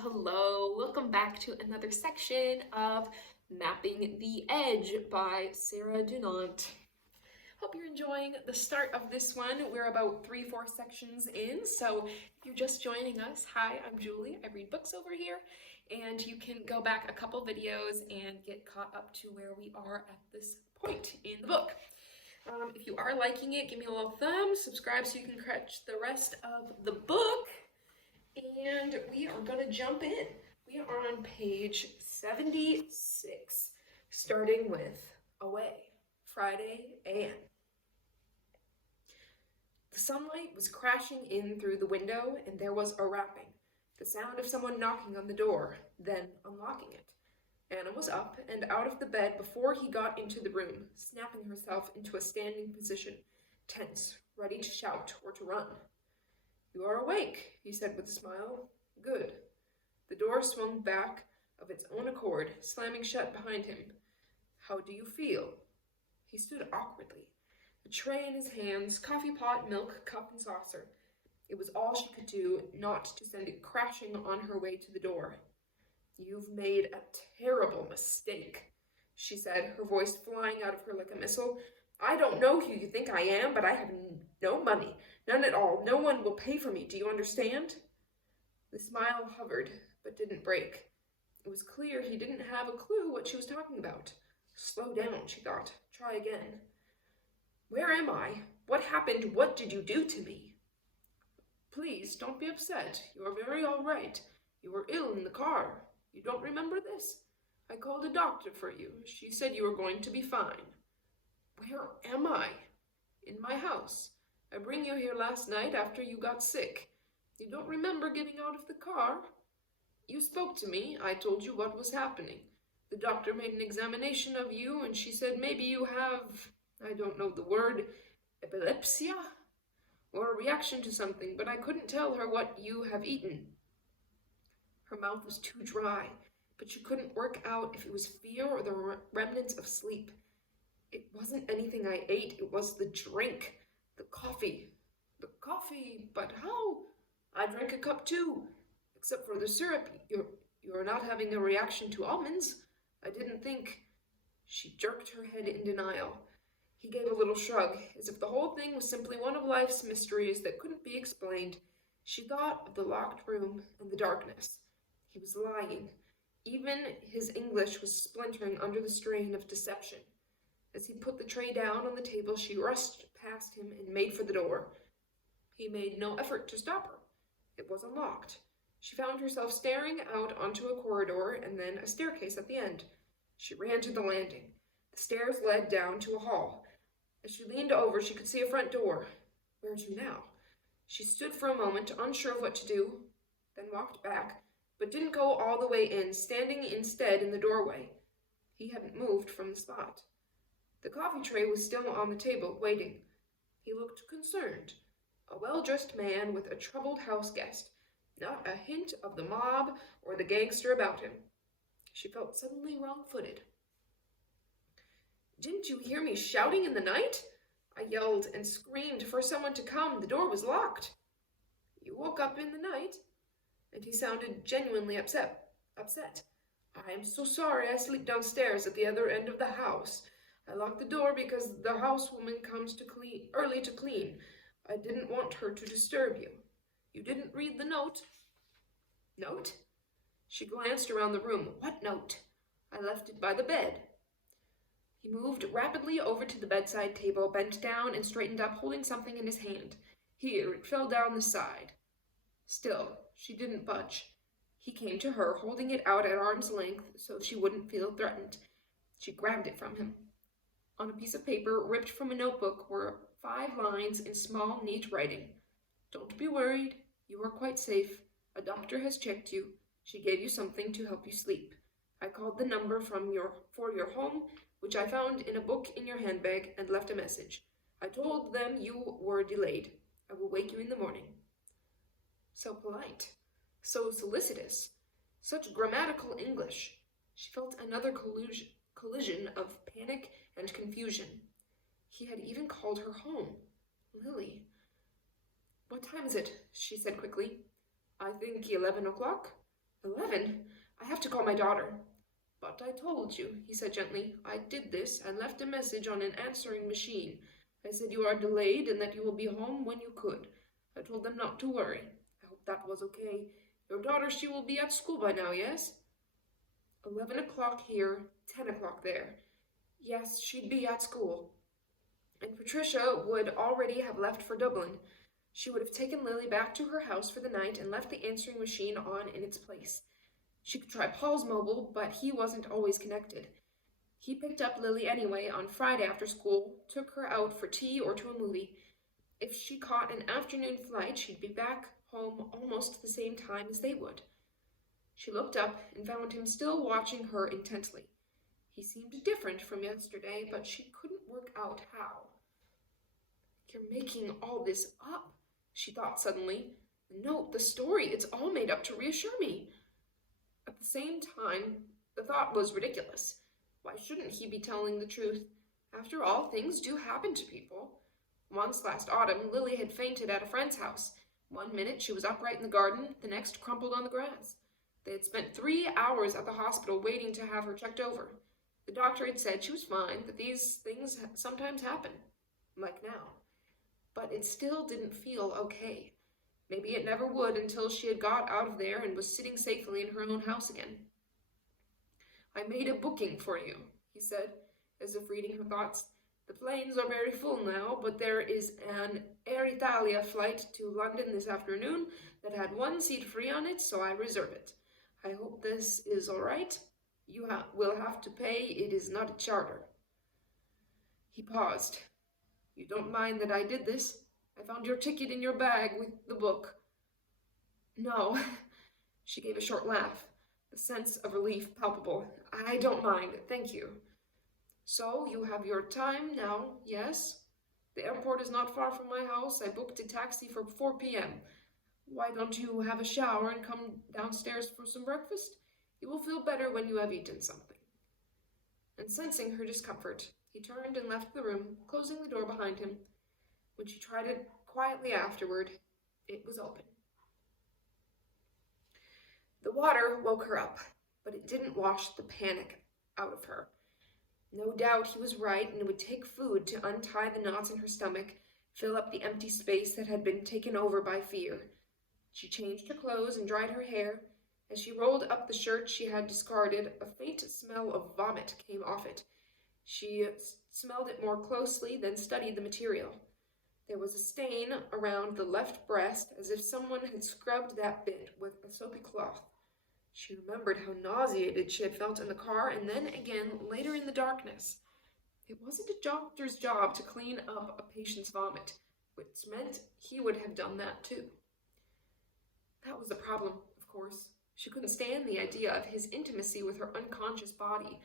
Hello. Welcome back to another section of Mapping the Edge by Sarah Dunant. Hope you're enjoying the start of this one. We're about 3-4 sections in, so if you're just joining us, hi, I'm Julie. I read books over here, and you can go back a couple videos and get caught up to where we are at this point in the book. If you are liking it, give me a little thumb, subscribe so you can catch the rest of the book. And we are going to jump in. We are on page 76, starting with Away, Friday a.m. The sunlight was crashing in through the window, and there was a rapping, the sound of someone knocking on the door, then unlocking it. Anna was up and out of the bed before he got into the room, snapping herself into a standing position, tense, ready to shout or to run. "You are awake," he said with a smile. "Good." The door swung back of its own accord, slamming shut behind him. "How do you feel?" He stood awkwardly, a tray in his hands, coffee pot, milk, cup, and saucer. It was all she could do not to send it crashing on her way to the door. "You've made a terrible mistake," she said, her voice flying out of her like a missile. "I don't know who you think I am, but I have no money. None at all. No one will pay for me. Do you understand?" The smile hovered, but didn't break. It was clear he didn't have a clue what she was talking about. Slow down, she thought. Try again. "Where am I? What happened? What did you do to me?" "Please, don't be upset. You are very all right. You were ill in the car. You don't remember this? I called a doctor for you. She said you were going to be fine." "Where am I?" "In my house. I bring you here last night after you got sick. You don't remember getting out of the car? You spoke to me. I told you what was happening. The doctor made an examination of you, and she said maybe you have, I don't know the word, epilepsia? Or a reaction to something, but I couldn't tell her what you have eaten." Her mouth was too dry, but she couldn't work out if it was fear or the remnants of sleep. "It wasn't anything I ate, it was the drink. The coffee. The coffee, but how? I drank a cup too. Except for the syrup, you're not having a reaction to almonds. I didn't think." She jerked her head in denial. He gave a little shrug, as if the whole thing was simply one of life's mysteries that couldn't be explained. She thought of the locked room and the darkness. He was lying. Even his English was splintering under the strain of deception. As he put the tray down on the table, she rushed past him and made for the door. He made no effort to stop her. It was unlocked. She found herself staring out onto a corridor and then a staircase at the end. She ran to the landing. The stairs led down to a hall. As she leaned over, she could see a front door. Where to now? She stood for a moment, unsure of what to do, then walked back, but didn't go all the way in, standing instead in the doorway. He hadn't moved from the spot. The coffee tray was still on the table, waiting. He looked concerned. A well-dressed man with a troubled house guest. Not a hint of the mob or the gangster about him. She felt suddenly wrong-footed. "Didn't you hear me shouting in the night? I yelled and screamed for someone to come. The door was locked." "You woke up in the night?" And he sounded genuinely upset. "I am so sorry. I sleep downstairs at the other end of the house. I locked the door because the housewoman comes early to clean. I didn't want her to disturb you. You didn't read the note?" "Note?" She glanced around the room. "What note?" "I left it by the bed." He moved rapidly over to the bedside table, bent down and straightened up, holding something in his hand. Here, it fell down the side. Still, she didn't budge. He came to her, holding it out at arm's length so she wouldn't feel threatened. She grabbed it from him. On a piece of paper ripped from a notebook were 5 lines in small, neat writing. "Don't be worried. You are quite safe. A doctor has checked you. She gave you something to help you sleep. I called the number for your home, which I found in a book in your handbag, and left a message. I told them you were delayed. I will wake you in the morning." So polite. So solicitous. Such grammatical English. She felt another collision of panic and confusion. He had even called her home. Lily. "What time is it?" she said quickly. "I think 11 o'clock. 11? I have to call my daughter. But I told you, he said gently. I did this and left a message on an answering machine. I said you are delayed and that you will be home when you could. I told them not to worry. I hope that was okay. Your daughter, she will be at school by now, yes? 11 o'clock here, 10 o'clock there. Yes, she'd be at school. And Patricia would already have left for Dublin. She would have taken Lily back to her house for the night and left the answering machine on in its place. She could try Paul's mobile, but he wasn't always connected. He picked up Lily anyway on Friday after school, took her out for tea or to a movie. If she caught an afternoon flight, she'd be back home almost the same time as they would. She looked up and found him still watching her intently. He seemed different from yesterday, but she couldn't work out how. You're making all this up, she thought suddenly. No, the story, it's all made up to reassure me. At the same time, the thought was ridiculous. Why shouldn't he be telling the truth? After all, things do happen to people. Once last autumn, Lily had fainted at a friend's house. 1 minute she was upright in the garden, the next crumpled on the grass. They had spent 3 hours at the hospital waiting to have her checked over. The doctor had said she was fine, that these things sometimes happen, like now. But it still didn't feel okay. Maybe it never would until she had got out of there and was sitting safely in her own house again. I made a booking for you, he said, as if reading her thoughts. The planes are very full now, but there is an Air Italia flight to London this afternoon that had 1 seat free on it, so I reserve it. I hope this is all right. You will have to pay. It is not a charter. He paused. You don't mind that I did this? I found your ticket in your bag with the book. No. She gave a short laugh, the sense of relief palpable. I don't mind, thank you. So you have your time now, yes? The airport is not far from my house. I booked a taxi for 4 p.m. Why don't you have a shower and come downstairs for some breakfast? You will feel better when you have eaten something. And sensing her discomfort, he turned and left the room, closing the door behind him. When she tried it quietly afterward, it was open. The water woke her up, but it didn't wash the panic out of her. No doubt he was right, and it would take food to untie the knots in her stomach, fill up the empty space that had been taken over by fear. She changed her clothes and dried her hair. As she rolled up the shirt she had discarded, a faint smell of vomit came off it. She smelled it more closely, then studied the material. There was a stain around the left breast, as if someone had scrubbed that bit with a soapy cloth. She remembered how nauseated she had felt in the car, and then again later in the darkness. It wasn't a doctor's job to clean up a patient's vomit, which meant he would have done that too. That was the problem, of course. She couldn't stand the idea of his intimacy with her unconscious body.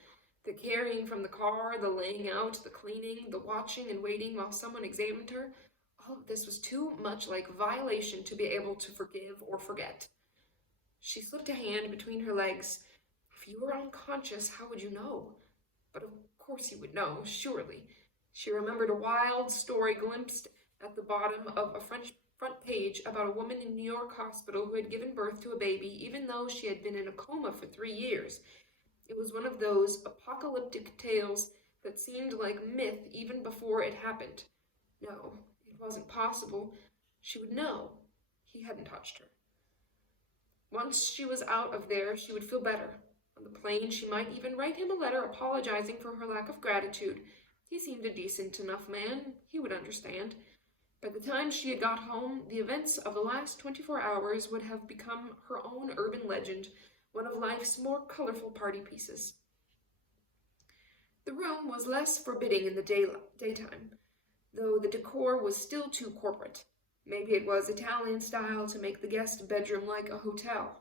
The carrying from the car, the laying out, the cleaning, the watching and waiting while someone examined her. All of this was too much like violation to be able to forgive or forget. She slipped a hand between her legs. If you were unconscious, how would you know? But of course you would know, surely. She remembered a wild story glimpsed at the bottom of a front page about a woman in a New York hospital who had given birth to a baby even though she had been in a coma for 3 years. It was one of those apocalyptic tales that seemed like myth even before it happened. No, it wasn't possible. She would know. He hadn't touched her. Once she was out of there, she would feel better. On the plane, she might even write him a letter apologizing for her lack of gratitude. He seemed a decent enough man. He would understand. By the time she had got home, the events of the last 24 hours would have become her own urban legend, one of life's more colorful party pieces. The room was less forbidding in the daytime, though the decor was still too corporate. Maybe it was Italian style to make the guest bedroom like a hotel.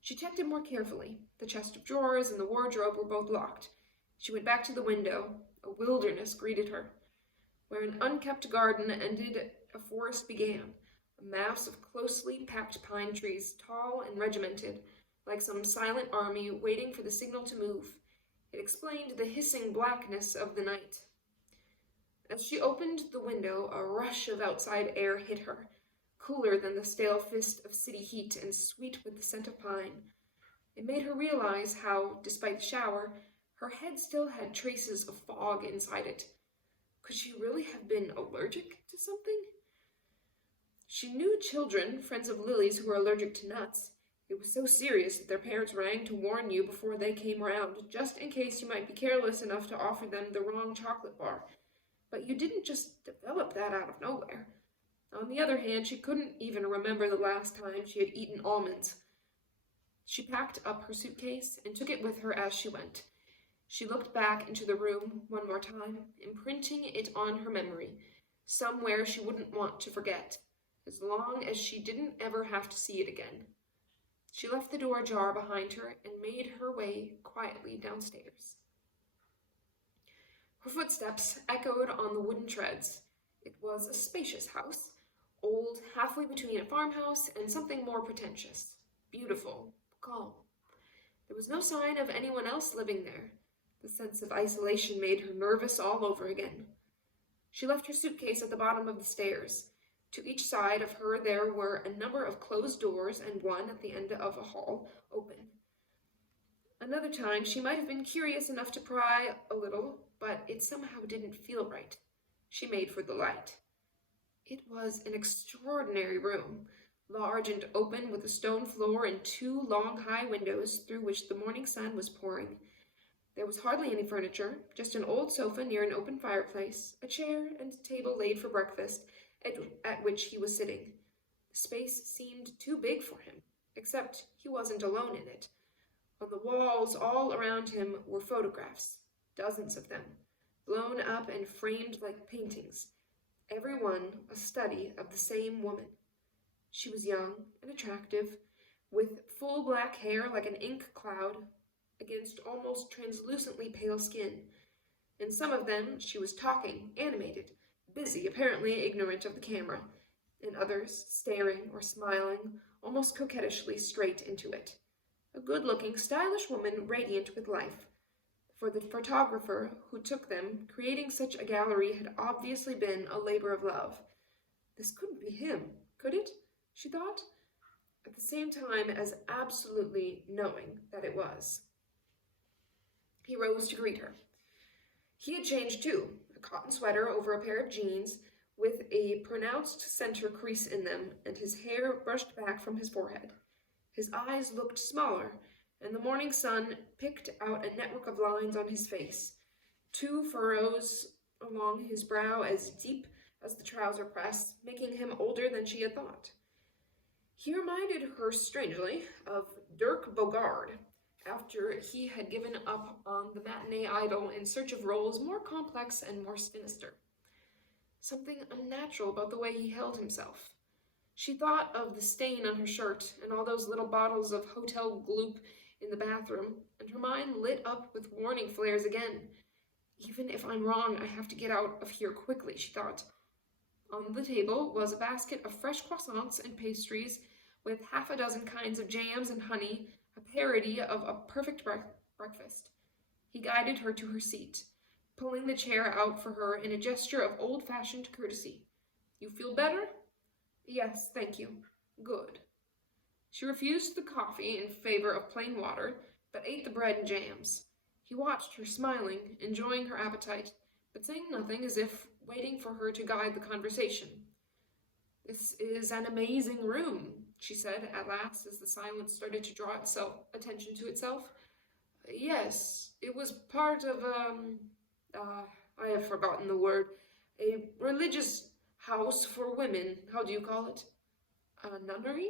She checked it more carefully. The chest of drawers and the wardrobe were both locked. She went back to the window. A wilderness greeted her. Where an unkept garden ended, a forest began, a mass of closely packed pine trees, tall and regimented, like some silent army waiting for the signal to move. It explained the hissing blackness of the night. As she opened the window, a rush of outside air hit her, cooler than the stale fist of city heat and sweet with the scent of pine. It made her realize how, despite the shower, her head still had traces of fog inside it. Could she really have been allergic to something? She knew children, friends of Lily's, who were allergic to nuts. It was so serious that their parents rang to warn you before they came round, just in case you might be careless enough to offer them the wrong chocolate bar. But you didn't just develop that out of nowhere. On the other hand, she couldn't even remember the last time she had eaten almonds. She packed up her suitcase and took it with her as she went. She looked back into the room one more time, imprinting it on her memory, somewhere she wouldn't want to forget, as long as she didn't ever have to see it again. She left the door ajar behind her and made her way quietly downstairs. Her footsteps echoed on the wooden treads. It was a spacious house, old, halfway between a farmhouse and something more pretentious, beautiful, calm. There was no sign of anyone else living there. The sense of isolation made her nervous all over again. She left her suitcase at the bottom of the stairs. To each side of her there were a number of closed doors and one at the end of a hall open. Another time she might have been curious enough to pry a little, but it somehow didn't feel right. She made for the light. It was an extraordinary room, large and open, with a stone floor and 2 long high windows through which the morning sun was pouring. There was hardly any furniture, just an old sofa near an open fireplace, a chair and a table laid for breakfast, at which he was sitting. The space seemed too big for him, except he wasn't alone in it. On the walls all around him were photographs, dozens of them, blown up and framed like paintings, every one a study of the same woman. She was young and attractive, with full black hair like an ink cloud against almost translucently pale skin. In some of them she was talking, animated, busy, apparently ignorant of the camera. In others, staring or smiling, almost coquettishly straight into it. A good-looking, stylish woman radiant with life. For the photographer who took them, creating such a gallery had obviously been a labor of love. This couldn't be him, could it? She thought, at the same time as absolutely knowing that it was. He rose to greet her. He had changed too, a cotton sweater over a pair of jeans with a pronounced center crease in them, and his hair brushed back from his forehead. His eyes looked smaller, and the morning sun picked out a network of lines on his face, 2 furrows along his brow as deep as the trouser press, making him older than she had thought. He reminded her strangely of Dirk Bogarde, after he had given up on the matinee idol in search of roles more complex and more sinister. Something unnatural about the way he held himself. She thought of the stain on her shirt and all those little bottles of hotel gloop in the bathroom, and her mind lit up with warning flares again. Even if I'm wrong, I have to get out of here quickly, she thought. On the table was a basket of fresh croissants and pastries with 6 kinds of jams and honey, a parody of a perfect breakfast. He guided her to her seat, pulling the chair out for her in a gesture of old-fashioned courtesy. You feel better? Yes, thank you. Good. She refused the coffee in favor of plain water, but ate the bread and jams. He watched her, smiling, enjoying her appetite, but saying nothing, as if waiting for her to guide the conversation. This is an amazing room, she said at last, as the silence started to draw attention to itself. Yes, it was part of, I have forgotten the word, a religious house for women. How do you call it? A nunnery?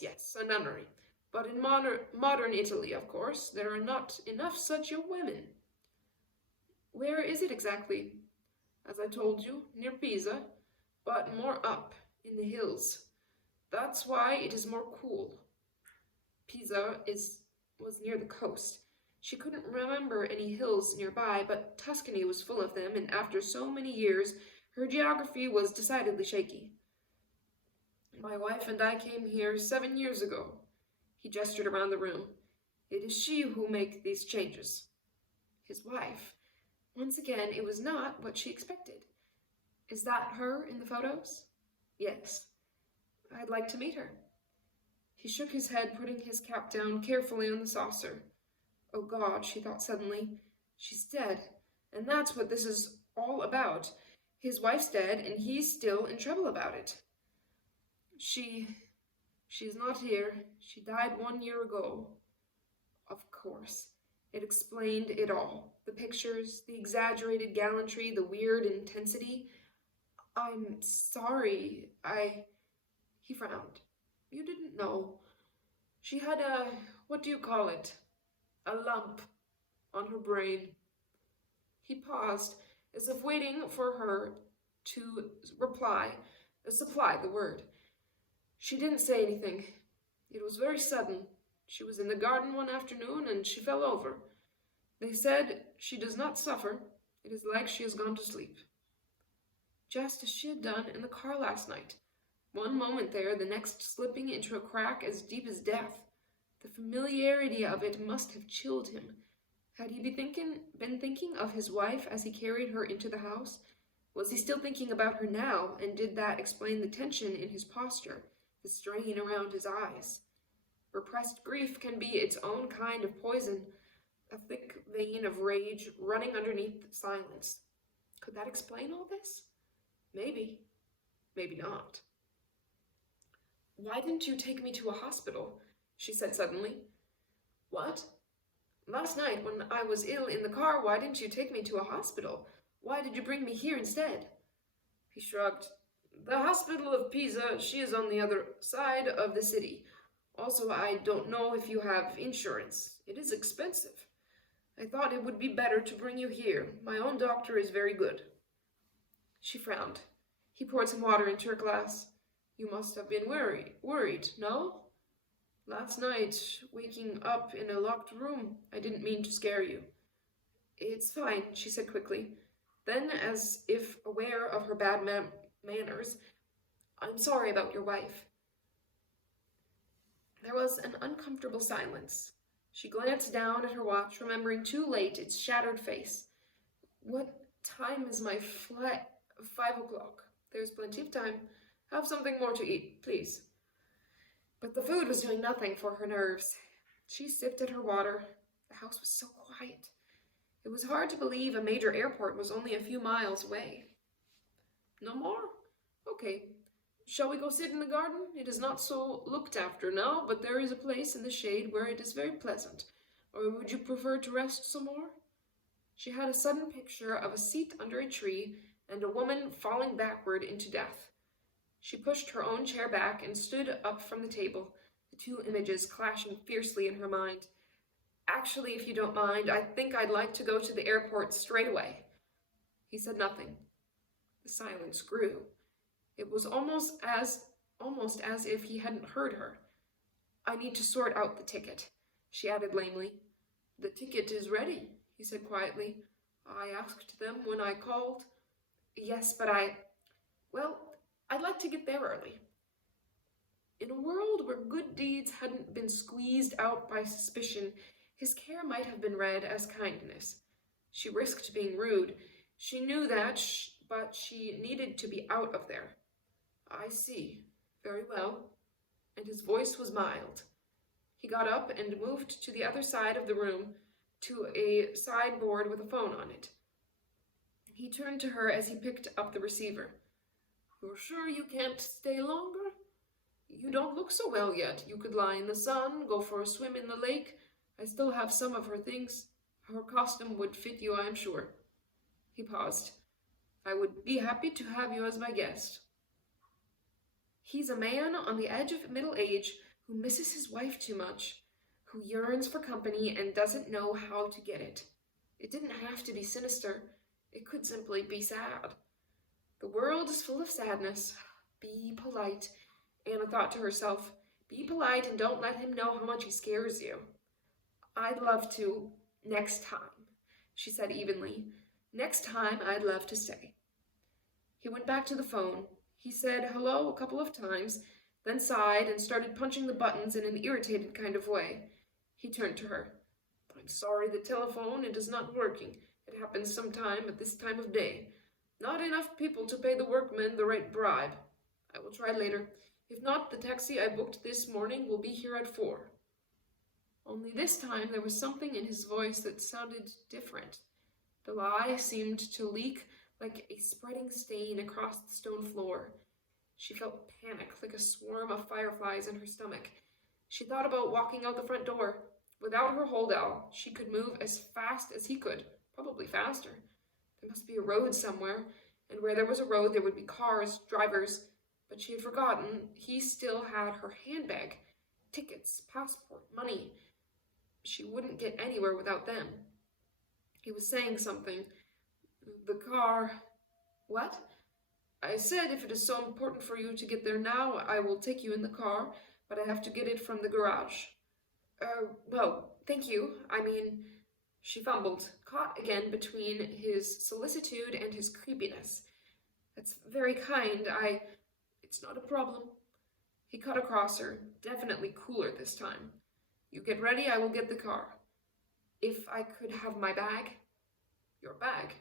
Yes, a nunnery. But in modern Italy, of course, there are not enough such women. Where is it exactly? As I told you, near Pisa, but more up, in the hills. That's why it is more cool. Pisa was near the coast. She couldn't remember any hills nearby, but Tuscany was full of them, and after so many years, her geography was decidedly shaky. My wife and I came here 7 years ago. He gestured around the room. It is she who makes these changes. His wife. Once again, it was not what she expected. Is that her in the photos? Yes. I'd like to meet her. He shook his head, putting his cap down carefully on the saucer. Oh God, she thought suddenly. She's dead, and that's what this is all about. His wife's dead, and he's still in trouble about it. She's not here. She died 1 year ago. Of course. It explained it all. The pictures, the exaggerated gallantry, the weird intensity. I'm sorry. He frowned. You didn't know. She had what do you call it? A lump on her brain. He paused, as if waiting for her to supply the word. She didn't say anything. It was very sudden. She was in the garden one afternoon, and she fell over. They said she does not suffer. It is like she has gone to sleep. Just as she had done in the car last night. One moment there, the next slipping into a crack as deep as death. The familiarity of it must have chilled him. Had he been thinking of his wife as he carried her into the house? Was he still thinking about her now, and did that explain the tension in his posture, the strain around his eyes? Repressed grief can be its own kind of poison, a thick vein of rage running underneath silence. Could that explain all this? Maybe. Maybe not. Why didn't you take me to a hospital? She said suddenly. What? Last night, when I was ill in the car, why didn't you take me to a hospital? Why did you bring me here instead? He shrugged. The hospital of Pisa, she is on the other side of the city. Also, I don't know if you have insurance. It is expensive. I thought it would be better to bring you here. My own doctor is very good. She frowned. He poured some water into her glass. You must have been worried, no? Last night, waking up in a locked room, I didn't mean to scare you. It's fine, she said quickly. Then, as if aware of her bad manners, I'm sorry about your wife. There was an uncomfortable silence. She glanced down at her watch, remembering too late its shattered face. What time is my flight? 5 o'clock. There's plenty of time. Have something more to eat, please. But the food was doing nothing for her nerves. She sipped at her water. The house was so quiet. It was hard to believe a major airport was only a few miles away. No more? Okay. Shall we go sit in the garden? It is not so looked after now, but there is a place in the shade where it is very pleasant. Or would you prefer to rest some more? She had a sudden picture of a seat under a tree and a woman falling backward into death. She pushed her own chair back and stood up from the table, the two images clashing fiercely in her mind. Actually, if you don't mind, I think I'd like to go to the airport straight away. He said nothing. The silence grew. It was almost as if he hadn't heard her. I need to sort out the ticket, she added lamely. The ticket is ready, he said quietly. I asked them when I called. Yes, but I'd like to get there early. In a world where good deeds hadn't been squeezed out by suspicion, his care might have been read as kindness. She risked being rude. She knew that, but she needed to be out of there. I see. Very well. And his voice was mild. He got up and moved to the other side of the room, to a sideboard with a phone on it. He turned to her as he picked up the receiver. You're sure you can't stay longer? You don't look so well yet. You could lie in the sun, go for a swim in the lake. I still have some of her things. Her costume would fit you, I am sure. He paused. I would be happy to have you as my guest. He's a man on the edge of middle age who misses his wife too much, who yearns for company and doesn't know how to get it. It didn't have to be sinister. It could simply be sad. The world is full of sadness. Be polite, Anna thought to herself. Be polite and don't let him know how much he scares you. I'd love to, next time, she said evenly. Next time I'd love to stay. He went back to the phone. He said hello a couple of times, then sighed and started punching the buttons in an irritated kind of way. He turned to her. I'm sorry the telephone, it is not working. It happens sometime at this time of day. Not enough people to pay the workmen the right bribe. I will try later. If not, the taxi I booked this morning will be here at 4. Only this time there was something in his voice that sounded different. The lie seemed to leak like a spreading stain across the stone floor. She felt panic, like a swarm of fireflies in her stomach. She thought about walking out the front door. Without her holdout, she could move as fast as he could, probably faster. There must be a road somewhere, and where there was a road there would be cars, drivers, but she had forgotten he still had her handbag, tickets, passport, money. She wouldn't get anywhere without them. He was saying something. The car... What? I said if it is so important for you to get there now, I will take you in the car, but I have to get it from the garage. Well, thank you. I mean... She fumbled, caught again between his solicitude and his creepiness. That's very kind. It's not a problem. He cut across her, definitely cooler this time. You get ready, I will get the car. If I could have my bag? Your bag?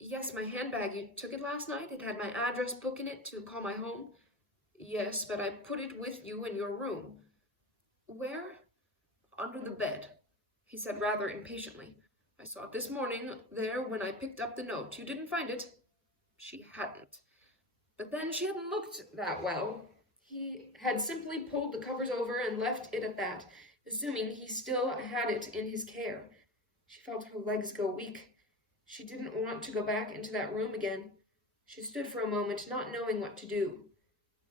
Yes, my handbag. You took it last night? It had my address book in it to call my home? Yes, but I put it with you in your room. Where? Under the bed, he said rather impatiently. I saw it this morning there when I picked up the note. You didn't find it? She hadn't. But then she hadn't looked that well. He had simply pulled the covers over and left it at that, assuming he still had it in his care. She felt her legs go weak. She didn't want to go back into that room again. She stood for a moment, not knowing what to do.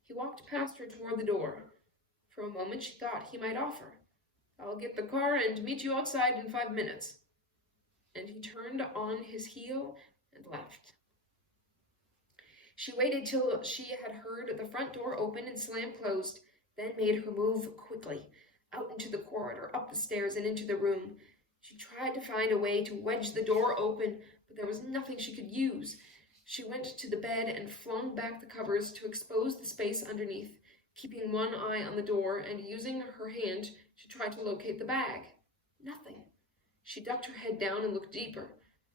He walked past her toward the door. For a moment she thought he might offer. I'll get the car and meet you outside in 5 minutes. And he turned on his heel and left. She waited till she had heard the front door open and slam closed, then made her move quickly, out into the corridor, up the stairs, and into the room. She tried to find a way to wedge the door open, but there was nothing she could use. She went to the bed and flung back the covers to expose the space underneath. Keeping one eye on the door and using her hand, she tried to locate the bag. Nothing. She ducked her head down and looked deeper.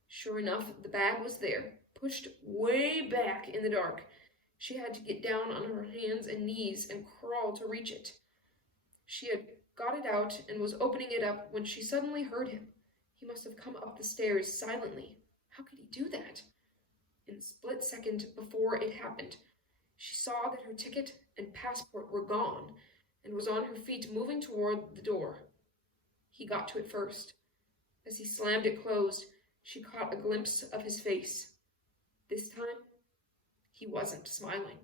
Sure enough, the bag was there, pushed way back in the dark. She had to get down on her hands and knees and crawl to reach it. She had got it out and was opening it up when she suddenly heard him. He must have come up the stairs silently. How could he do that? In a split second before it happened, she saw that her ticket and passport were gone and was on her feet moving toward the door. He got to it first. As he slammed it closed, she caught a glimpse of his face. This time, he wasn't smiling.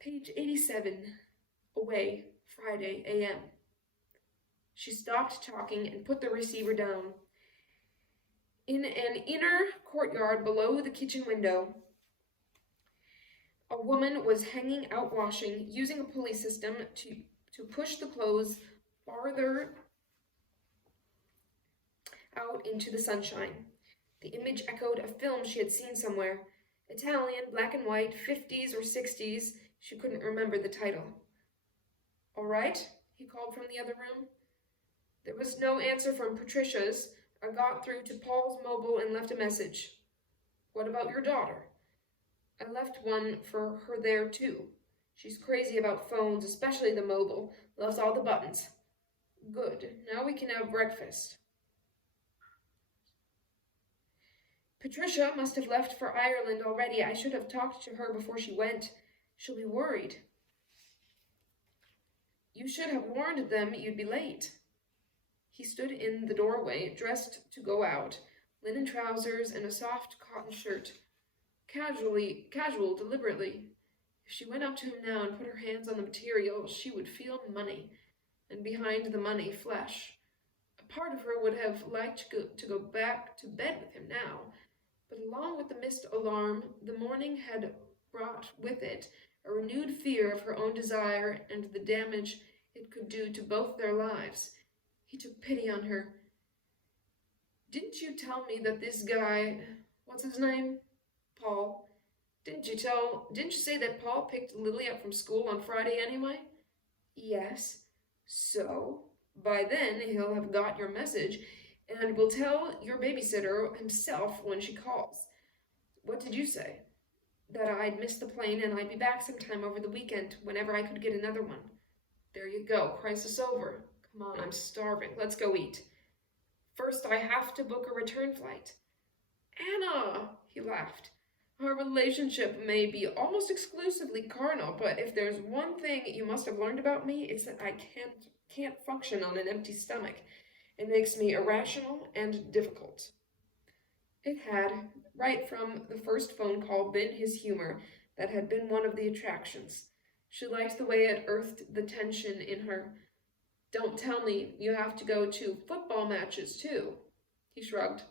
Page 87. Away, Friday, a.m. She stopped talking and put the receiver down. In an inner courtyard below the kitchen window, a woman was hanging out washing, using a pulley system to push the clothes farther out into the sunshine. The image echoed a film she had seen somewhere. Italian, black and white, 50s or 60s. She couldn't remember the title. All right, he called from the other room. There was no answer from Patricia's. I got through to Paul's mobile and left a message. What about your daughter? I left one for her there too. She's crazy about phones, especially the mobile. Loves all the buttons. Good. Now we can have breakfast. Patricia must have left for Ireland already. I should have talked to her before she went. She'll be worried. You should have warned them you'd be late. He stood in the doorway, dressed to go out, linen trousers and a soft cotton shirt. Casual, deliberately. If she went up to him now and put her hands on the material, she would feel money, and behind the money, flesh. A part of her would have liked to go back to bed with him now, but along with the missed alarm, the morning had brought with it a renewed fear of her own desire and the damage it could do to both their lives. He took pity on her. Didn't you tell me that this guy, what's his name? Paul. Didn't you say that Paul picked Lily up from school on Friday anyway? Yes. So, by then he'll have got your message and will tell your babysitter himself when she calls. What did you say? That I'd miss the plane and I'd be back sometime over the weekend, whenever I could get another one. There you go, crisis over. Come on, I'm starving. Let's go eat. First, I have to book a return flight. Anna, he laughed. Our relationship may be almost exclusively carnal, but if there's one thing you must have learned about me, it's that I can't function on an empty stomach. It makes me irrational and difficult. It had, right from the first phone call, been his humor that had been one of the attractions. She liked the way it earthed the tension in her. Don't tell me you have to go to football matches, too. He shrugged.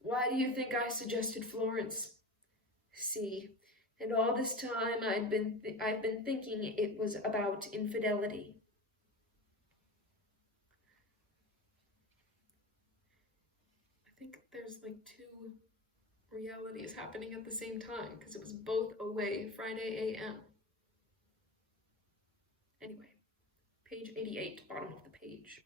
Why do you think I suggested Florence? See, and all this time I've been thinking it was about infidelity. I think there's like two realities happening at the same time, because it was both away Friday a.m. Anyway, page 88, bottom of the page.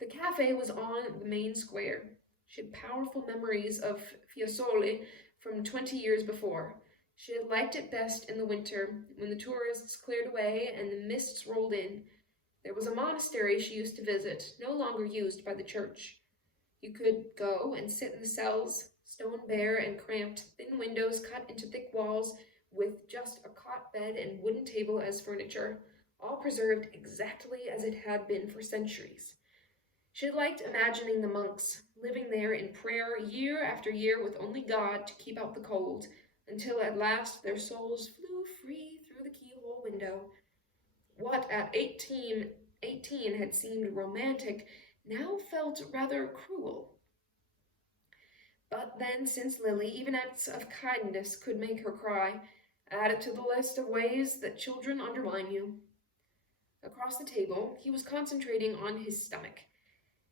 The cafe was on the main square. She had powerful memories of Fiesole from 20 years before. She had liked it best in the winter, when the tourists cleared away and the mists rolled in. There was a monastery she used to visit, no longer used by the church. You could go and sit in the cells, stone bare and cramped, thin windows cut into thick walls, with just a cot bed and wooden table as furniture, all preserved exactly as it had been for centuries. She liked imagining the monks, living there in prayer year after year with only God to keep out the cold, until at last their souls flew free through the keyhole window. What at 18 had seemed romantic now felt rather cruel. But then, since Lily, even acts of kindness could make her cry, add it to the list of ways that children undermine you. Across the table, he was concentrating on his stomach.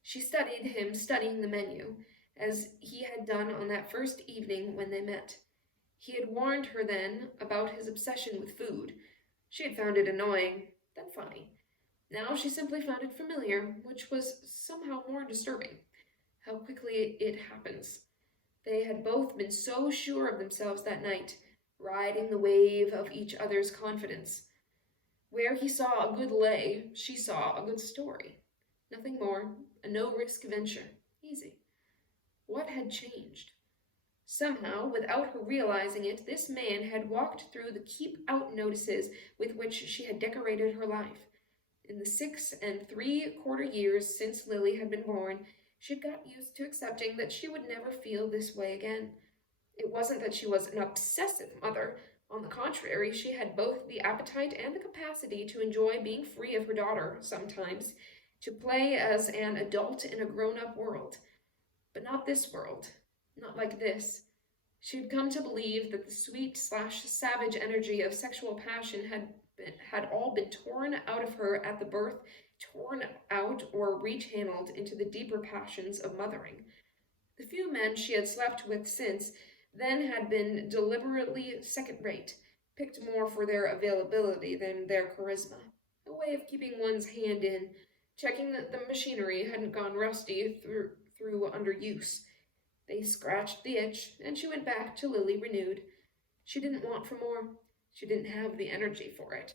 She studied him studying the menu, as he had done on that first evening when they met. He had warned her then about his obsession with food. She had found it annoying, then funny. Now she simply found it familiar, which was somehow more disturbing. How quickly it happens. They had both been so sure of themselves that night, riding the wave of each other's confidence. Where he saw a good lay, she saw a good story. Nothing more, a no-risk venture. Easy. What had changed? Somehow, without her realizing it, this man had walked through the keep-out notices with which she had decorated her life. In the 6 3/4 years since Lily had been born, she had got used to accepting that she would never feel this way again. It wasn't that she was an obsessive mother. On the contrary, she had both the appetite and the capacity to enjoy being free of her daughter sometimes, to play as an adult in a grown-up world. But not this world. Not like this. She had come to believe that the sweet/savage energy of sexual passion had all been torn out of her at the birth, torn out or rechanneled into the deeper passions of mothering. The few men she had slept with since then had been deliberately second-rate, picked more for their availability than their charisma, a way of keeping one's hand in, checking that the machinery hadn't gone rusty through underuse. They scratched the itch, and she went back to Lily renewed. She didn't want for more. She didn't have the energy for it.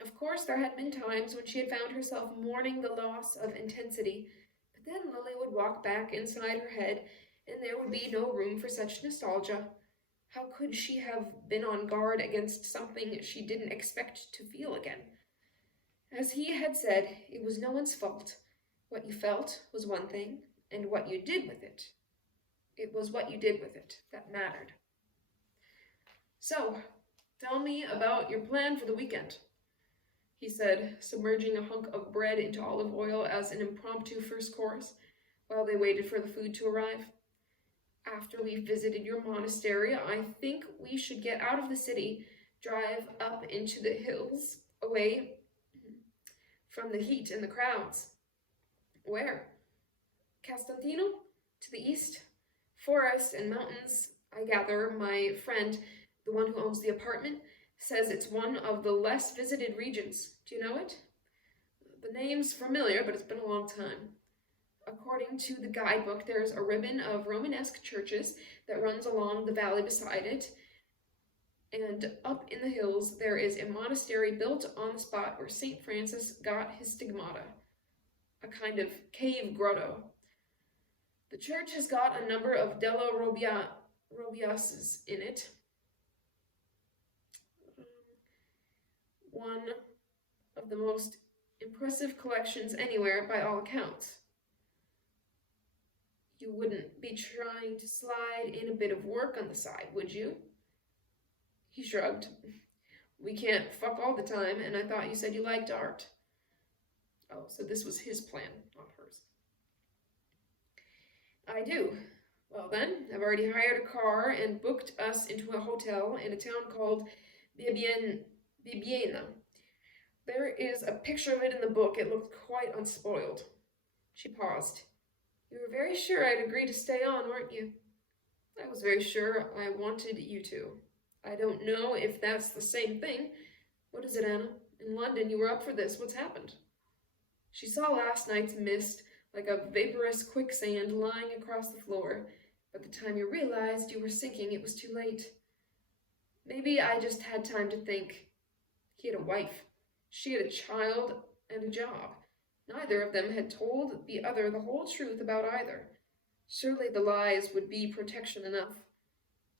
Of course, there had been times when she had found herself mourning the loss of intensity, but then Lily would walk back inside her head, and there would be no room for such nostalgia. How could she have been on guard against something she didn't expect to feel again? As he had said, it was no one's fault. What you felt was one thing, and what you did with it. It was what you did with it that mattered. So, tell me about your plan for the weekend, he said, submerging a hunk of bread into olive oil as an impromptu first course, while they waited for the food to arrive. After we've visited your monastery, I think we should get out of the city, drive up into the hills, away from the heat and the crowds. Where? Castantino? To the east? Forests and mountains. I gather my friend, the one who owns the apartment, says it's one of the less visited regions. Do you know it? The name's familiar, but it's been a long time. According to the guidebook, there's a ribbon of Romanesque churches that runs along the valley beside it, and up in the hills there is a monastery built on the spot where St. Francis got his stigmata, a kind of cave grotto. The church has got a number of Della Robiases in it. One of the most impressive collections anywhere by all accounts. You wouldn't be trying to slide in a bit of work on the side, would you? He shrugged. We can't fuck all the time, and I thought you said you liked art. Oh, so this was his plan, not hers. I do. Well then, I've already hired a car and booked us into a hotel in a town called Bibiena. There is a picture of it in the book. It looked quite unspoiled. She paused. You were very sure I'd agree to stay on, weren't you? I was very sure I wanted you to. I don't know if that's the same thing. What is it, Anna? In London, you were up for this. What's happened? She saw last night's mist like a vaporous quicksand lying across the floor. By the time you realized you were sinking, it was too late. Maybe I just had time to think. He had a wife. She had a child and a job. Neither of them had told the other the whole truth about either. Surely the lies would be protection enough.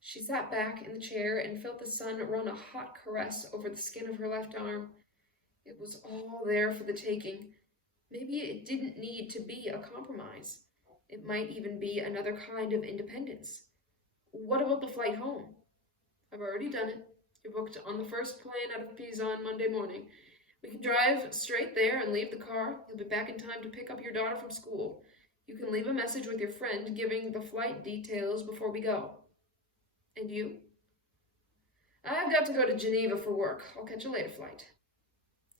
She sat back in the chair and felt the sun run a hot caress over the skin of her left arm. It was all there for the taking. Maybe it didn't need to be a compromise. It might even be another kind of independence. What about the flight home? I've already done it. You're booked on the first plane out of Pisa on Monday morning. We can drive straight there and leave the car. You'll be back in time to pick up your daughter from school. You can leave a message with your friend giving the flight details before we go. And you? I've got to go to Geneva for work. I'll catch a later flight.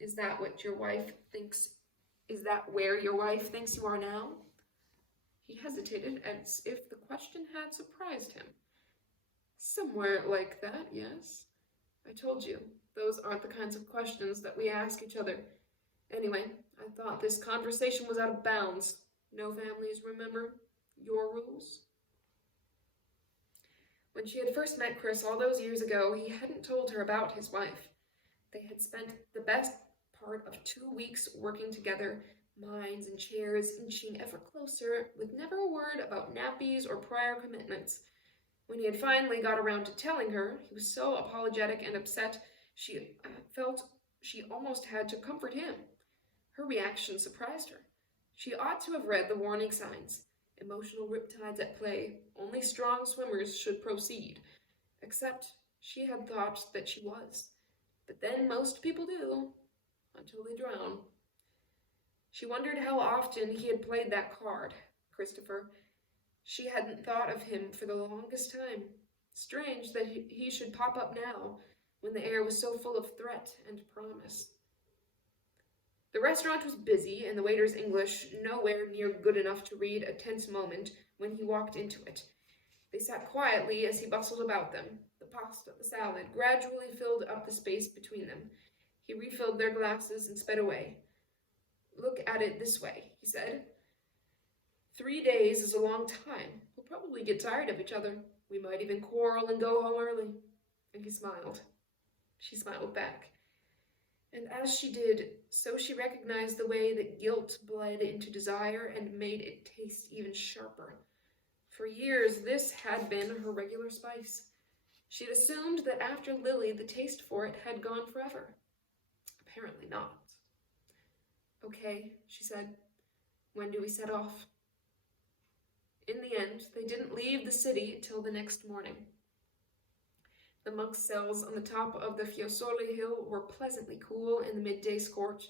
Is that what your wife thinks? Is that where your wife thinks you are now? He hesitated as if the question had surprised him. Somewhere like that, yes. I told you, those aren't the kinds of questions that we ask each other. Anyway, I thought this conversation was out of bounds. No families, remember? Your rules? When she had first met Chris all those years ago, he hadn't told her about his wife. They had spent the best part of 2 weeks working together, minds and chairs inching ever closer, with never a word about nappies or prior commitments. When he had finally got around to telling her, he was so apologetic and upset, she felt she almost had to comfort him. Her reaction surprised her. She ought to have read the warning signs. Emotional riptides at play. Only strong swimmers should proceed. Except she had thought that she was. But then most people do, until they drown. She wondered how often he had played that card, Christopher. She hadn't thought of him for the longest time. Strange that he should pop up now, when the air was so full of threat and promise. The restaurant was busy, and the waiter's English nowhere near good enough to read a tense moment when he walked into it. They sat quietly as he bustled about them. The pasta, the salad, gradually filled up the space between them. He refilled their glasses and sped away. Look at it this way, he said. 3 days is a long time. We'll probably get tired of each other. We might even quarrel and go home early. And he smiled. She smiled back. And as she did, so she recognized the way that guilt bled into desire and made it taste even sharper. For years, this had been her regular spice. She'd assumed that after Lily, the taste for it had gone forever. Apparently not. Okay, she said. When do we set off? In the end, they didn't leave the city till the next morning. The monks' cells on the top of the Fiesole hill were pleasantly cool in the midday scorch,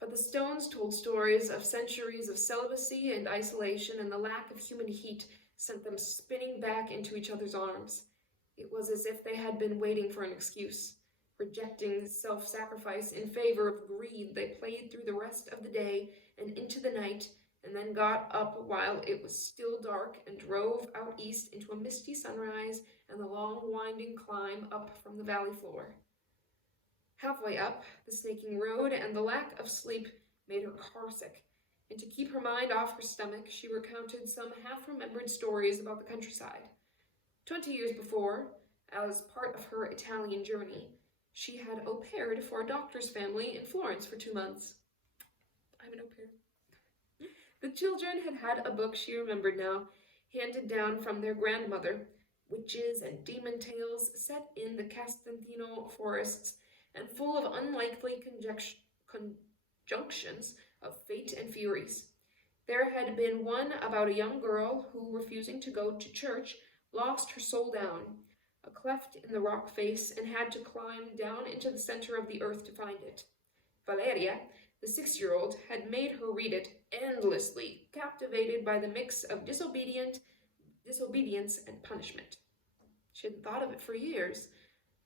but the stones told stories of centuries of celibacy and isolation, and the lack of human heat sent them spinning back into each other's arms. It was as if they had been waiting for an excuse. Rejecting self-sacrifice in favor of greed, they played through the rest of the day and into the night, and then got up while it was still dark and drove out east into a misty sunrise and the long winding climb up from the valley floor. Halfway up, the snaking road and the lack of sleep made her carsick, and to keep her mind off her stomach, she recounted some half-remembered stories about the countryside. 20 years before, as part of her Italian journey, she had au paired for a doctor's family in Florence for 2 months. I'm an au pair. The children had had a book she remembered now, handed down from their grandmother, witches and demon tales set in the Castantino forests and full of unlikely conjunctions of fate and furies. There had been one about a young girl who, refusing to go to church, lost her soul down a cleft in the rock face and had to climb down into the center of the earth to find it. Valeria, the 6-year-old, had made her read it endlessly, captivated by the mix of disobedience and punishment. She hadn't thought of it for years,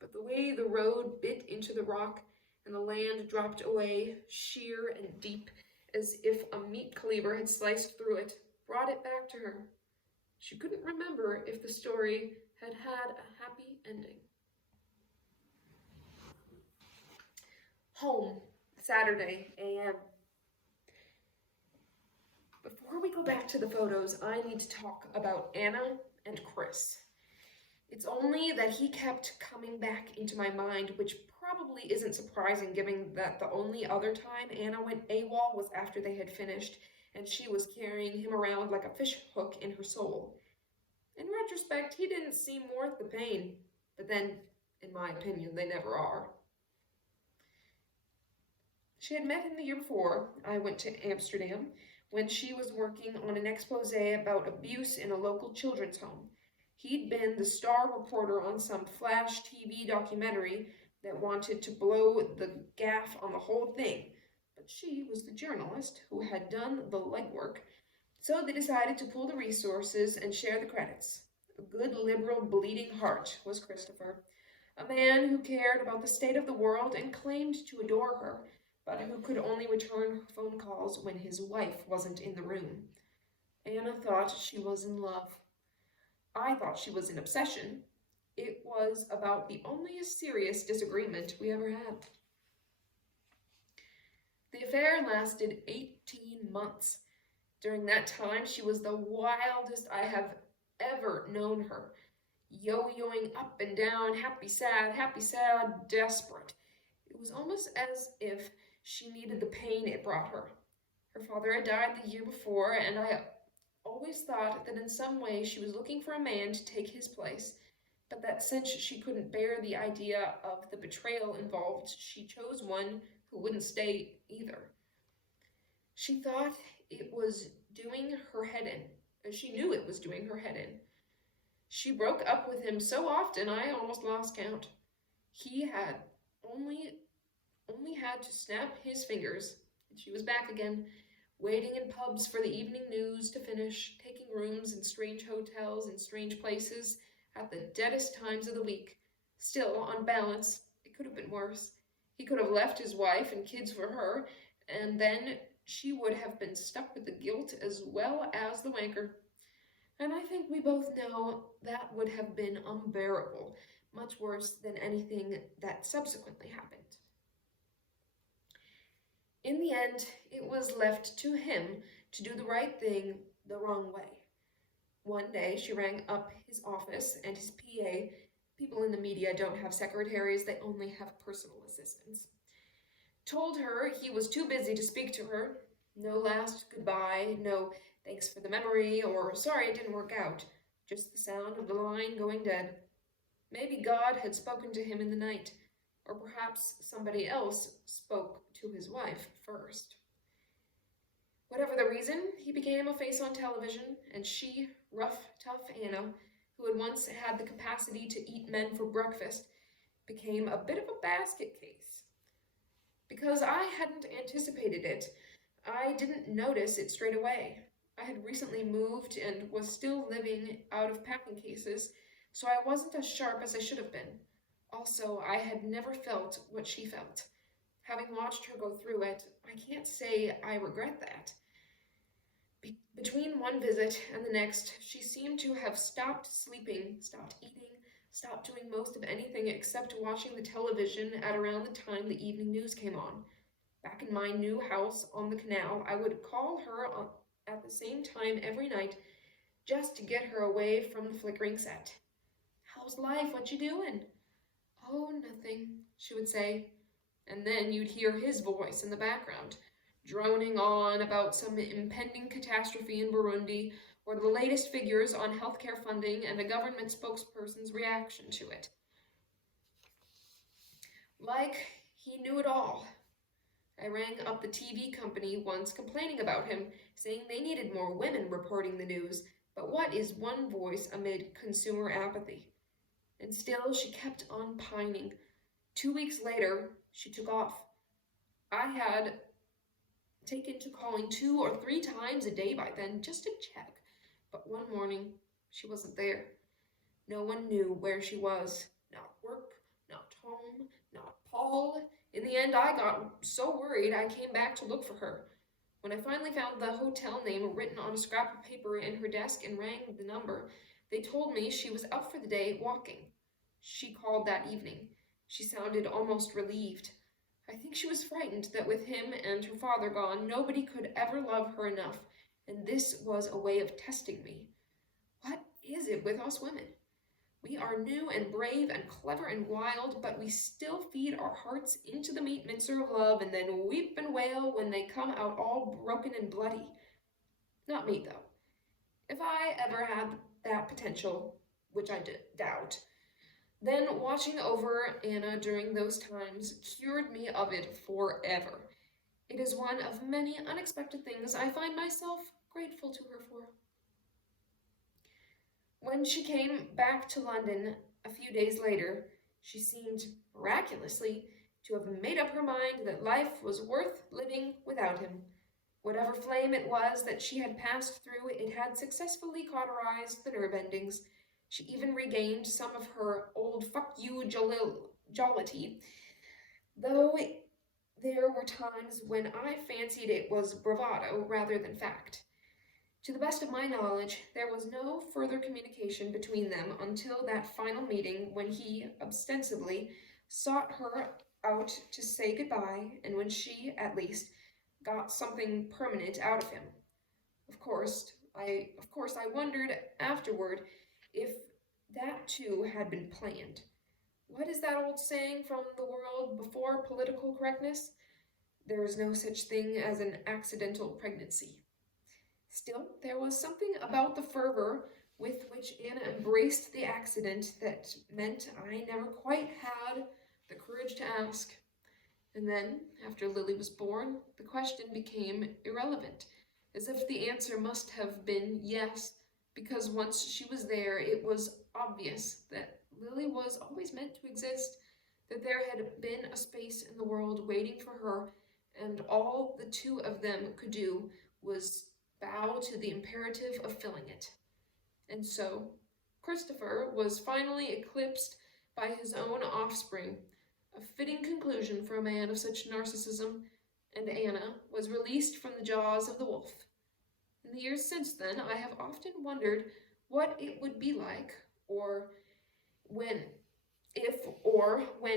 but the way the road bit into the rock and the land dropped away, sheer and deep, as if a meat cleaver had sliced through it, brought it back to her. She couldn't remember if the story had had a happy ending. Home, Saturday a.m. Before we go back to the photos, I need to talk about Anna and Chris. It's only that he kept coming back into my mind, which probably isn't surprising given that the only other time Anna went AWOL was after they had finished, and she was carrying him around like a fish hook in her soul. In retrospect, he didn't seem worth the pain, but then, in my opinion, they never are. She had met him the year before I went to Amsterdam, when she was working on an expose about abuse in a local children's home. He'd been the star reporter on some flash TV documentary that wanted to blow the gaff on the whole thing, but she was the journalist who had done the legwork, so they decided to pool the resources and share the credits. A good liberal bleeding heart was Christopher, a man who cared about the state of the world and claimed to adore her, but who could only return her phone calls when his wife wasn't in the room. Anna thought she was in love. I thought she was in obsession. It was about the only serious disagreement we ever had. The affair lasted 18 months. During that time, she was the wildest I have ever known her, yo-yoing up and down, happy, sad, desperate. It was almost as if she needed the pain it brought her. Her father had died the year before, and I always thought that in some way she was looking for a man to take his place, but that since she couldn't bear the idea of the betrayal involved, she chose one who wouldn't stay either. She thought it was doing her head in. She knew it was doing her head in. She broke up with him so often I almost lost count. He had only had to snap his fingers, and she was back again, waiting in pubs for the evening news to finish, taking rooms in strange hotels in strange places at the deadest times of the week. Still, on balance, it could have been worse. He could have left his wife and kids for her, and then she would have been stuck with the guilt as well as the wanker. And I think we both know that would have been unbearable, much worse than anything that subsequently happened. In the end, it was left to him to do the right thing the wrong way. One day, she rang up his office and his PA. People in the media don't have secretaries, they only have personal assistants. Told her he was too busy to speak to her. No last goodbye, no thanks for the memory, or sorry it didn't work out. Just the sound of the line going dead. Maybe God had spoken to him in the night, or perhaps somebody else spoke to his wife first. Whatever the reason, he became a face on television, and she, rough, tough Anna, who had once had the capacity to eat men for breakfast, became a bit of a basket case. Because I hadn't anticipated it, I didn't notice it straight away. I had recently moved and was still living out of packing cases, so I wasn't as sharp as I should have been. Also, I had never felt what she felt. Having watched her go through it, I can't say I regret that. Between one visit and the next, she seemed to have stopped sleeping, stopped eating, stopped doing most of anything except watching the television at around the time the evening news came on. Back in my new house on the canal, I would call her at the same time every night just to get her away from the flickering set. "How's life? What you doing?" "Oh, nothing," she would say. And then you'd hear his voice in the background, droning on about some impending catastrophe in Burundi, or the latest figures on healthcare funding and a government spokesperson's reaction to it. Like he knew it all. I rang up the TV company once complaining about him, saying they needed more women reporting the news, but what is one voice amid consumer apathy? And still she kept on pining. 2 weeks later, she took off. I had taken to calling 2 or 3 times a day by then just to check, but one morning she wasn't there. No one knew where she was. Not work, not home, not Paul. In the end, I got so worried I came back to look for her. When I finally found the hotel name written on a scrap of paper in her desk and rang the number, they told me she was up for the day walking. She called that evening. She sounded almost relieved. I think she was frightened that with him and her father gone, nobody could ever love her enough, and this was a way of testing me. What is it with us women? We are new and brave and clever and wild, but we still feed our hearts into the meat mincer of love and then weep and wail when they come out all broken and bloody. Not me, though. If I ever had that potential, which I doubt, then watching over Anna during those times cured me of it forever. It is one of many unexpected things I find myself grateful to her for. When she came back to London a few days later, she seemed miraculously to have made up her mind that life was worth living without him. Whatever flame it was that she had passed through, it had successfully cauterized the nerve endings. She even regained some of her old fuck you jollity, though there were times when I fancied it was bravado rather than fact. To the best of my knowledge, there was no further communication between them until that final meeting when he ostensibly sought her out to say goodbye, and when she, at least, got something permanent out of him. Of course, I wondered afterward if that too had been planned. What is that old saying from the world before political correctness? There is no such thing as an accidental pregnancy. Still, there was something about the fervor with which Anna embraced the accident that meant I never quite had the courage to ask. And then, after Lily was born, the question became irrelevant, as if the answer must have been yes, because once she was there, it was obvious that Lily was always meant to exist, that there had been a space in the world waiting for her, and all the two of them could do was bow to the imperative of filling it. And so, Christopher was finally eclipsed by his own offspring, a fitting conclusion for a man of such narcissism, and Anna was released from the jaws of the wolf. In the years since then, I have often wondered what it would be like, or when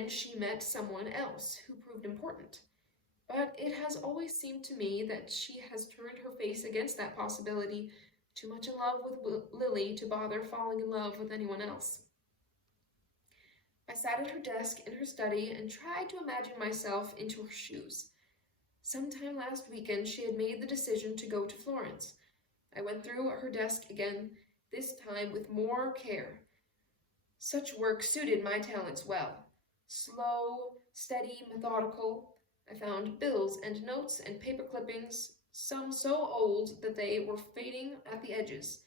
she met someone else who proved important. But it has always seemed to me that she has turned her face against that possibility, too much in love with Lily to bother falling in love with anyone else. I sat at her desk in her study and tried to imagine myself into her shoes. Sometime last weekend she had made the decision to go to Florence. I went through her desk again, this time with more care. Such work suited my talents well. Slow, steady, methodical. I found bills and notes and paper clippings, some so old that they were fading at the edges.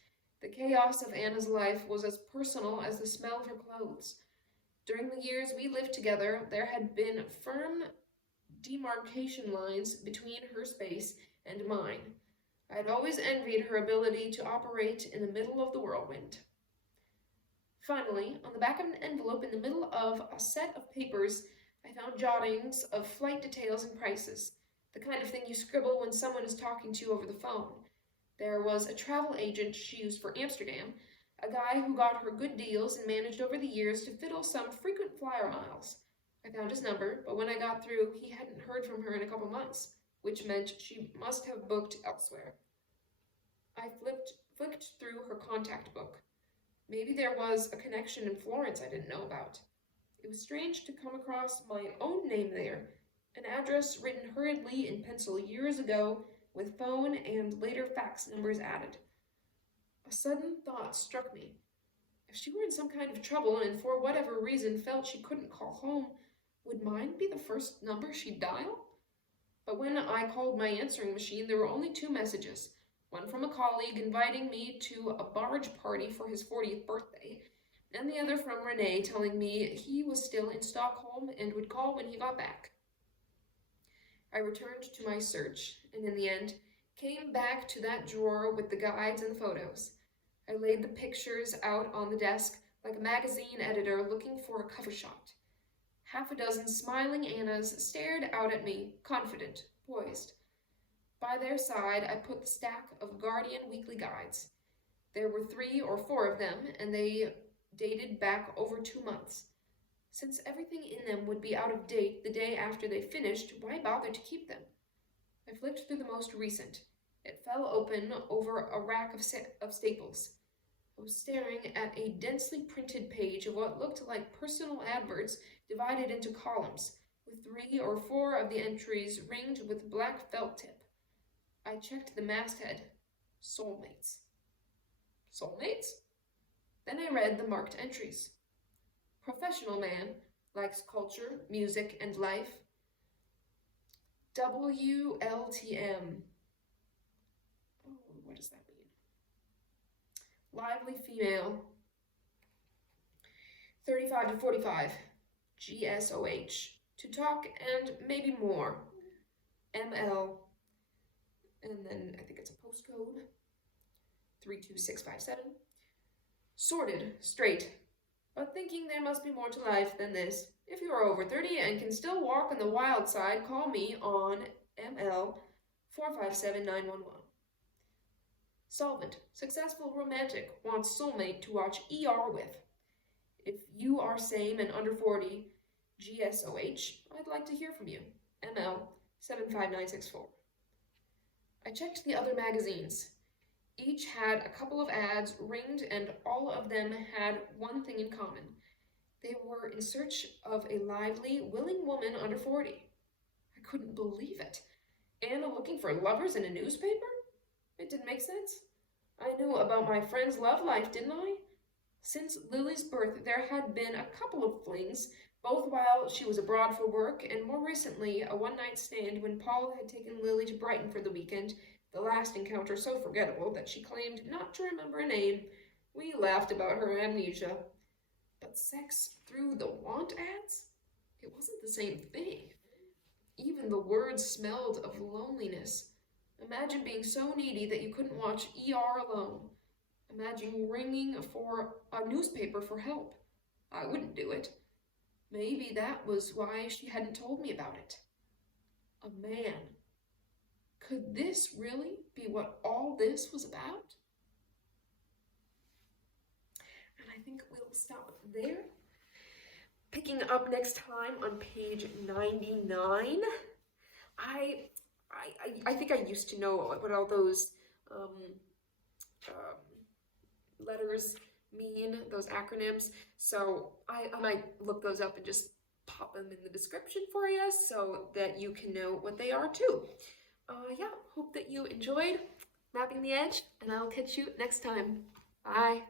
The chaos of Anna's life was as personal as the smell of her clothes. During the years we lived together, there had been firm demarcation lines between her space and mine. I had always envied her ability to operate in the middle of the whirlwind. Finally, on the back of an envelope in the middle of a set of papers, I found jottings of flight details and prices, the kind of thing you scribble when someone is talking to you over the phone. There was a travel agent she used for Amsterdam, a guy who got her good deals and managed over the years to fiddle some frequent flyer miles. I found his number, but when I got through, he hadn't heard from her in a couple months, which meant she must have booked elsewhere. I flicked through her contact book. Maybe there was a connection in Florence I didn't know about. It was strange to come across my own name there, an address written hurriedly in pencil years ago, with phone and later fax numbers added. A sudden thought struck me. If she were in some kind of trouble and for whatever reason felt she couldn't call home, would mine be the first number she'd dial? But when I called my answering machine, there were only 2 messages. One from a colleague inviting me to a barge party for his 40th birthday, and the other from Renee telling me he was still in Stockholm and would call when he got back. I returned to my search, and in the end, came back to that drawer with the guides and the photos. I laid the pictures out on the desk like a magazine editor looking for a cover shot. 6 smiling Annas stared out at me, confident, poised. By their side, I put the stack of Guardian weekly guides. There were 3 or 4 of them, and they dated back over 2 months. Since everything in them would be out of date the day after they finished, why bother to keep them? I flicked through the most recent. It fell open over a rack of staples. I was staring at a densely printed page of what looked like personal adverts divided into columns, with 3 or 4 of the entries ringed with black felt tip. I checked the masthead. Soulmates. Soulmates? Then I read the marked entries. Professional man, likes culture, music, and life. WLTM. Oh, what does that mean? Lively female. 35 to 45. GSOH. To talk and maybe more. ML. And then I think it's a postcode. 32657. Sorted, straight. But thinking there must be more to life than this. If you are over 30 and can still walk on the wild side, call me on ML 457911. Solvent, successful romantic, wants soulmate to watch ER with. If you are same and under 40, GSOH, I'd like to hear from you. ML 75964. I checked the other magazines. Each had a couple of ads ringed, and all of them had one thing in common. They were in search of a lively, willing woman under 40. I couldn't believe it. Anna looking for lovers in a newspaper? It didn't make sense. I knew about my friend's love life, didn't I? Since Lily's birth, there had been a couple of flings, both while she was abroad for work, and more recently, a one-night stand when Paul had taken Lily to Brighton for the weekend. The last encounter so forgettable that she claimed not to remember a name. We laughed about her amnesia. But sex through the want ads? It wasn't the same thing. Even the words smelled of loneliness. Imagine being so needy that you couldn't watch ER alone. Imagine ringing for a newspaper for help. I wouldn't do it. Maybe that was why she hadn't told me about it. A man. Could this really be what all this was about? And I think we'll stop there. Picking up next time on page 99. I think I used to know what all those letters mean, those acronyms. So I might look those up and just pop them in the description for you so that you can know what they are too. Yeah, hope that you enjoyed Mapping the Edge, and I'll catch you next time. Bye.